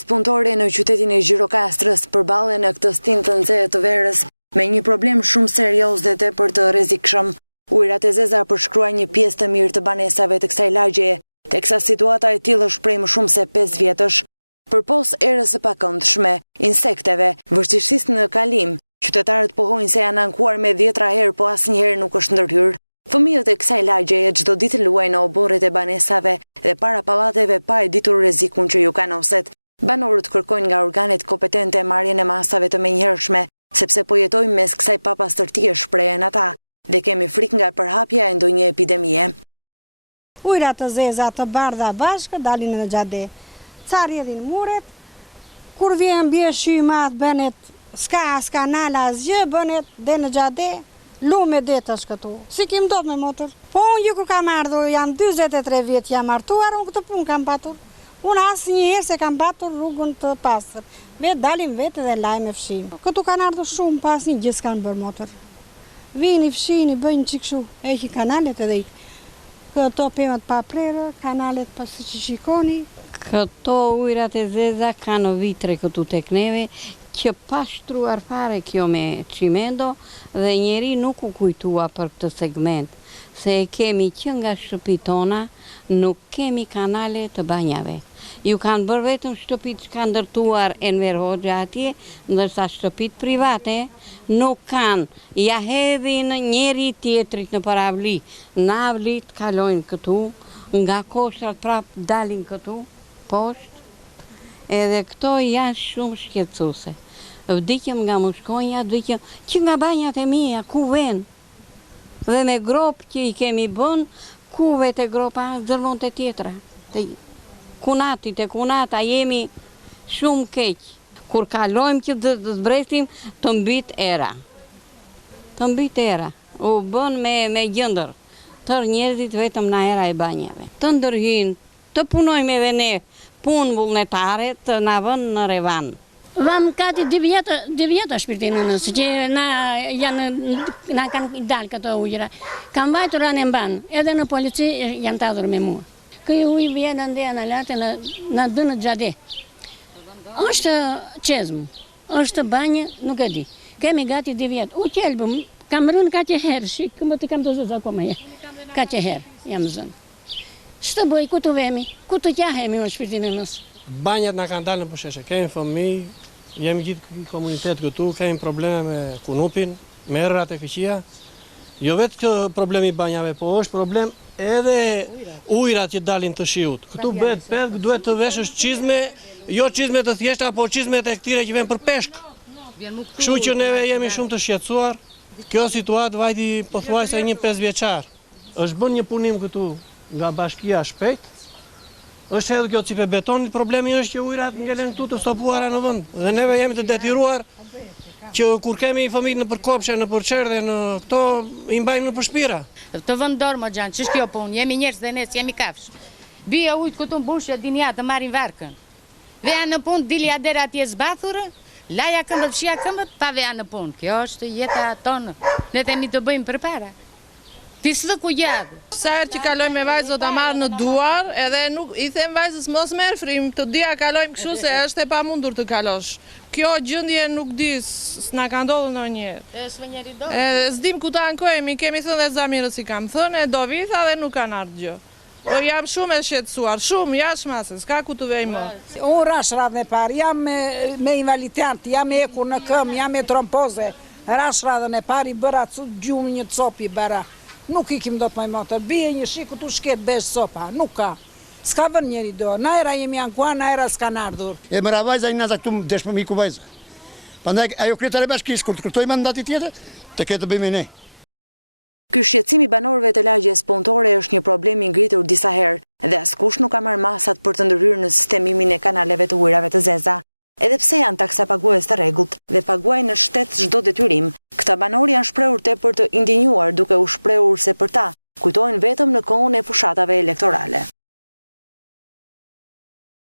sportore në qytetin e Gjirokastërës përballën me këtë stim franceze të verës me një problem shumë serioz dhe për të rrezikshëm. Ujërat e zeza përshkruajnë një pjesë të mirë të banesave të kësaj lagje, teksa situata e tillë shpreh shumë se 5 vjetësh. Përpos erës së pakëndshme, insekteve, vështirësisë në kalim, qytetarët pohojnë se janë ankuar me vjetra herë, por asnjëherë nuk është ndërhyrë. Fëmijët e kësaj lagje çdo ditë luajnë ankuret e banesave dhe para pamëndjeve pa e ditur rrezikun që kanë ose. Banorët kërkojnë organet kompetente marrjen e masave të mëdhenjshme, sepse po jetojnë mes kësaj papës të këtij shprehje natal. Ne kemi frikë nga përhapja e ndonjë epidemie. Ujërat të zeza të bardha bashkë dalin në xhade. Ca rrjedhin muret, kur vjen bie shi i madh bënet s'ka nala asgjë, bënet dhe në xhade, lume detash këtu. Si kim dot me motor. Po unë ju kur kam ardhur, jam 43 vjet jam martuar, unë këtë punë kam patur. Unë asnjëherë se kam patur rrugën të pastër. Vetë dalim vetë dhe lajmë fshim. Këtu kanë ardhur shumë, pas një gjë s'kanë bërë motor. Vini fshini, bëjnë çik kështu, heqin kanalet edhe ik. Këto pemat pa prerë, kanalet pa siç shikoni. Këto ujërat e zeza kanë vitre këtu tek neve, që pa shtruar fare kjo me çimendo dhe njeri nuk u kujtua për këtë segment, se e kemi që nga shtëpit tona, nuk kemi kanale të banjave. Ju kanë bërë vetëm shtëpit që kanë ndërtuar Enver Hoxha atje, ndërsa shtëpit private nuk kanë. Ja hedhin njeri tjetrit në paravli. Në avlit kalojnë këtu, nga koshtrat prap dalin këtu, poshtë, edhe këto janë shumë shqetësuese. Vdiqëm nga mushkonja, vdiqëm që nga banjat e mia, ku ven. Dhe me grop që i kemi bën, ku vete gropa, zërvon të tjetra. Kunatit e kunata jemi shumë keq. Kur kalojmë që të zbresim, të mbit era. Të mbit era. U bën me gjëndër. Tër njerëzit vetëm në era e banjave. Të ndërhyjnë, të punojmë edhe ne punë vullnetare, të na vënë në revan. Vam kati 2 vjetë shpirtinë nësë, që na kanë dalë këto ujëra. Kam vajtur anë e mbanë, edhe në polici janë të adhur me mua. Këj ujë vjenë ndeja në lartë në dënë xhade. Është qezmë, është banjë, nuk e di. Kemi gati 2 vjetë. U qelbëm, kam rënë ka që herë, shikë të kam të zëzë akoma je. Ka që herë, jam zënë. Shtë bëj, ku të vemi, ku të qahemi në shpirtinë nësë. Banjat na kanë dalë në përsheshe, kemi fëmijë, jemi gjithë komunitet këtu, kemi probleme me kunupin, me errat e këqia. Jo vetë që problemi banjave, po është problem edhe ujrat që dalin të shiut. Këtu bëhet pedh, duhet të veshësh çizme, jo çizme të thjeshta, po çizme të këtyre që vjen për peshk. Kështu që neve jemi shumë të shqetësuar. Kjo situatë vajti pothuajse një 5 vjeçar. Është bën një punim këtu nga bashkia shpejt. Është edhe kjo cipe betonit, problemi është që ujrat ngelen këtu të stopuara në vend. Dhe neve jemi të detyruar që kur kemi fëmijë në përkopshe, në përçerdhe, në këto i mbajmë në përshpira. Të vend dorë më xhan, ç'është kjo punë? Jemi njerëz dhe ne jemi kafsh. Bie ujt këtu mbushje dinja të marrin varkën. Veja në punë, dilja deri atje zbathur, laja këmbët, fshija këmbët, pa veja në punë. Kjo është jeta tonë. Ne themi të bëjmë përpara. Ti s'lë ku gjadë. Sa herë që kalojmë me vajzë do ta marr në duar, edhe nuk i them vajzës mos merr frim, të dia kalojmë kështu se është e pamundur të kalosh. Kjo gjendje nuk di, s'na ka ndodhur ndonjëherë. Është njëri do. S'dim ku ta ankojmë, kemi thënë dhe zamirët si kam thënë, do vitha dhe nuk kanë ardhur gjë. Po jam shumë e shqetësuar, shumë jashtë masës, s'ka ku të vej më. Unë rash radhën e parë, jam me invaliditet, jam me ekur në këmbë, jam me trompoze. Rash radhën e parë i bëra gjumë një copi bëra. Nuk i kim do të maj motor, bie një shiku tu shket besh sopa, nuk ka. S'ka vën njeri do, na era jemi ankua, na era s'kan ardhur. E mëra vajza i nazak tu më deshme mi ku vajza. Pandaj ajo kretare bashkisë, kur të kërtoj mandati tjetër, të këtë bëjmë ne. Shqetësimi banorëve të vendit spontan është një problem i vitit disa herë. Dhe askush nuk ka marrë masat për të ndërhyrë në sistemin e kanaleve të ujërat të zeza. Edhe pse janë taksa